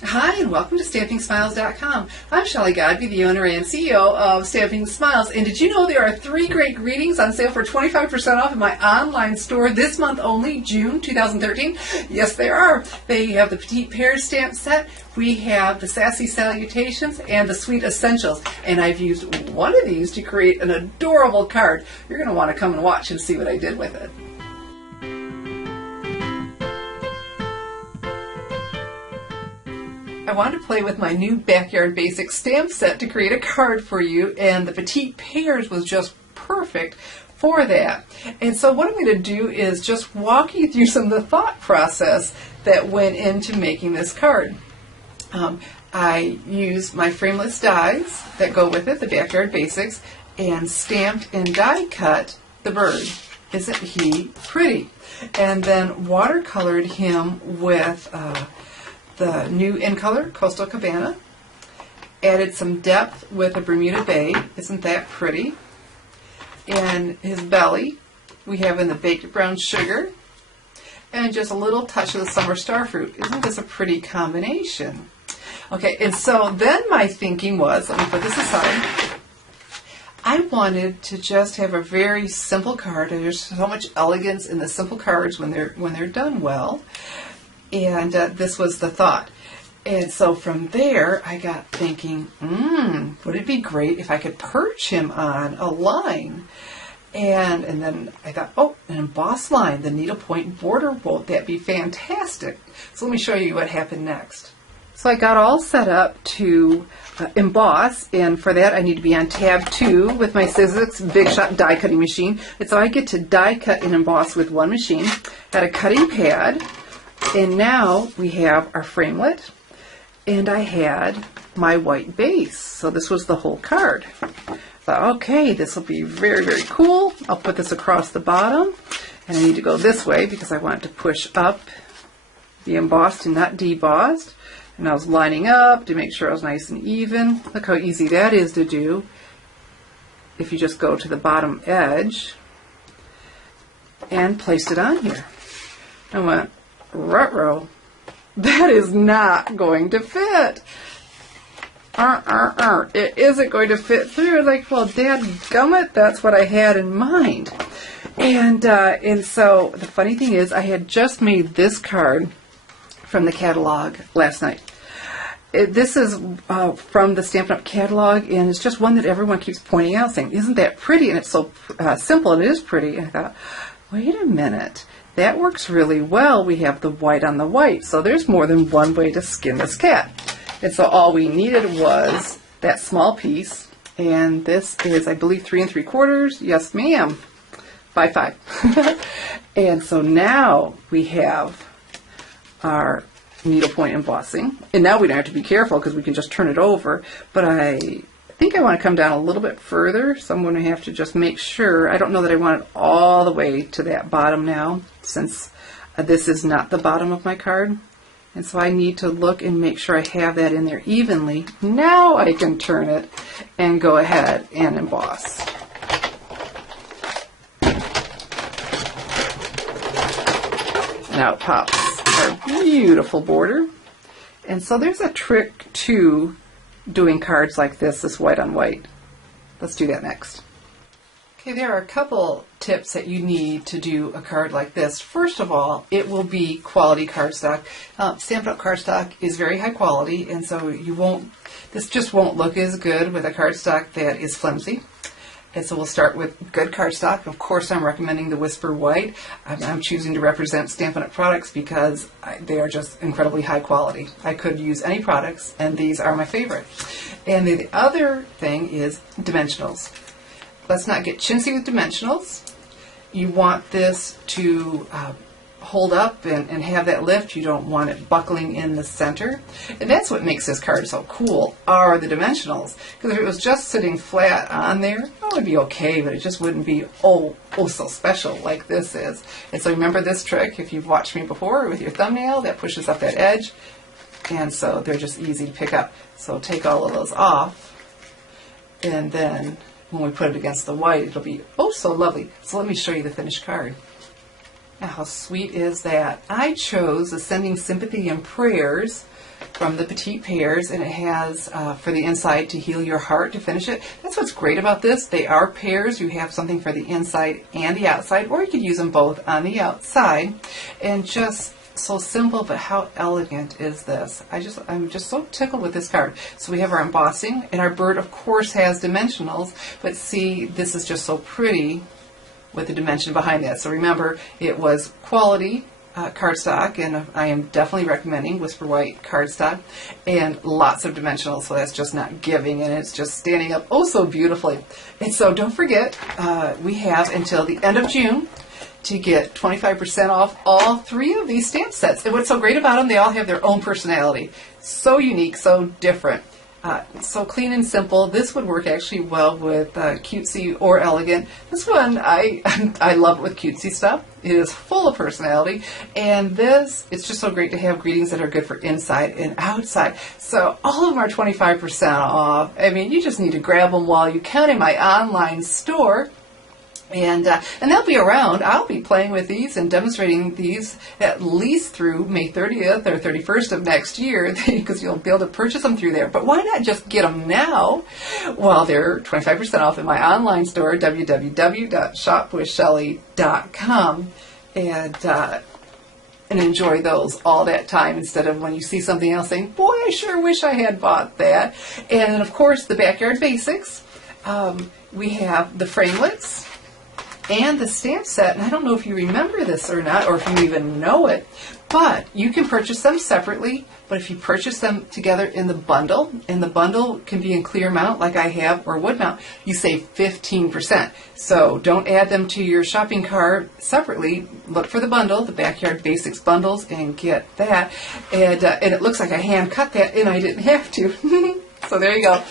Hi, and welcome to StampingSmiles.com. I'm Shelley Godby, the owner and CEO of Stamping Smiles. And did you know there are 3 great greetings on sale for 25% off in my online store this month only, June 2013? Yes, there are. They have the Petite Pairs Stamp Set, we have the Sassy Salutations, and the Sweet Essentials. And I've used one of these to create an adorable card. You're going to want to come and watch and see what I did with it. I wanted to play with my new Backyard Basics stamp set to create a card for you, and the Petite Pairs was just perfect for that. And so what I'm going to do is just walk you through some of the thought process that went into making this card. I used my frameless dies that go with it, the Backyard Basics, and stamped and die cut the bird. Isn't he pretty? And then watercolored him with the new in color Coastal Cabana. Added some depth with a Bermuda Bay. Isn't that pretty? And his belly we have in the baked brown sugar, and just a little touch of the summer starfruit. Isn't this a pretty combination? Okay, and so then my thinking was, let me put this aside, I wanted to just have a very simple card. There's so much elegance in the simple cards when they're done well. And this was the thought. And so from there, I got thinking, would it be great if I could perch him on a line? And then I thought, oh, an emboss line, the needlepoint border, won't that be fantastic? So let me show you what happened next. So I got all set up to emboss, and for that I need to be on tab 2 with my Sizzix Big Shot die cutting machine. And so I get to die cut and emboss with one machine. Got a cutting pad. And now we have our framelit, and I had my white base. So this was the whole card. Thought, okay, this will be very, very cool. I'll put this across the bottom, and I need to go this way because I want it to push up the embossed and not debossed. And I was lining up to make sure I was nice and even. Look how easy that is to do if you just go to the bottom edge and place it on here. I went, ruh-roh, that is not going to fit. It isn't going to fit through. Like, well, dadgummit, that's what I had in mind. And so the funny thing is, I had just made this card from the catalog last night. This is from the Stampin' Up catalog, and it's just one that everyone keeps pointing out, saying, isn't that pretty? And it's so simple, and it is pretty. And I thought, wait a minute. That works really well. We have the white on the white, so there's more than one way to skin this cat. And so all we needed was that small piece, and this is, I believe, 3 3/4. Yes, ma'am, by 5. And so now we have our needlepoint embossing, and now we don't have to be careful because we can just turn it over. But I think I want to come down a little bit further, so I'm going to have to just make sure. I don't know that I want it all the way to that bottom now, since this is not the bottom of my card. And so I need to look and make sure I have that in there evenly. Now I can turn it and go ahead and emboss. Now it pops our beautiful border. And so there's a trick to doing cards like this white on white. Let's do that next. Okay, there are a couple tips that you need to do a card like this. First of all, it will be quality cardstock. Stampin' Up cardstock is very high quality, and so this just won't look as good with a cardstock that is flimsy. And so we'll start with good cardstock. Of course, I'm recommending the Whisper White. I'm choosing to represent Stampin' Up products because they are just incredibly high quality. I could use any products, and these are my favorite. And the other thing is dimensionals. Let's not get chintzy with dimensionals. You want this to hold up and have that lift. You don't want it buckling in the center. And that's what makes this card so cool, are the dimensionals. Because if it was just sitting flat on there, it would be okay, but it just wouldn't be oh so special like this is. And so remember this trick, if you've watched me before with your thumbnail, that pushes up that edge. And so they're just easy to pick up. So take all of those off, and then when we put it against the white, it'll be oh so lovely. So let me show you the finished card. Now, how sweet is that? I chose the Sending Sympathy and Prayers from the Petite Pairs, and it has for the inside to heal your heart to finish it. That's what's great about this. They are pairs. You have something for the inside and the outside, or you could use them both on the outside. And just so simple, but how elegant is this? I'm just so tickled with this card. So we have our embossing, and our bird of course has dimensionals, but see, this is just so pretty with the dimension behind that. So remember, it was quality cardstock, and I am definitely recommending Whisper White cardstock, and lots of dimensionals, so that's just not giving, and it's just standing up oh so beautifully. And so don't forget, we have until the end of June to get 25% off all 3 of these stamp sets. And what's so great about them, they all have their own personality. So unique, so different. So clean and simple. This would work actually well with cutesy or elegant. This one, I love it with cutesy stuff. It is full of personality. And this, it's just so great to have greetings that are good for inside and outside. So all of them are 25% off. I mean, you just need to grab them while you can in my online store. And they'll be around. I'll be playing with these and demonstrating these at least through May 30th or 31st of next year, because you'll be able to purchase them through there. But why not just get them now while they're 25% off in my online store, www.shopwithshelly.com, and enjoy those all that time, instead of when you see something else saying, boy, I sure wish I had bought that. And of course, the Backyard Basics. We have the Framelites and the stamp set, and I don't know if you remember this or not, or if you even know it, but you can purchase them separately, but if you purchase them together in the bundle, and the bundle can be in clear mount like I have, or wood mount, you save 15%. So don't add them to your shopping cart separately. Look for the bundle, the Backyard Basics bundles, and get that. And it looks like I hand cut that, and I didn't have to. So there you go.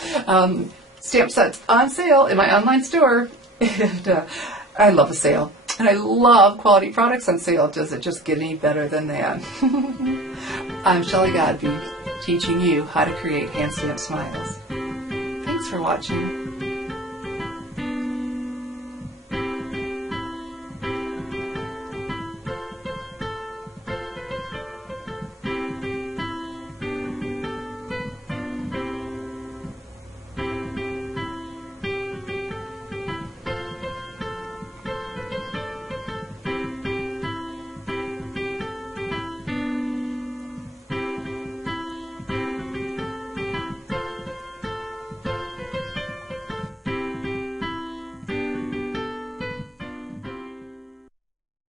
Stamp sets on sale in my online store. And I love a sale, and I love quality products on sale. Does it just get any better than that? I'm Shelley Godby, teaching you how to create hand stamped smiles. Thanks for watching.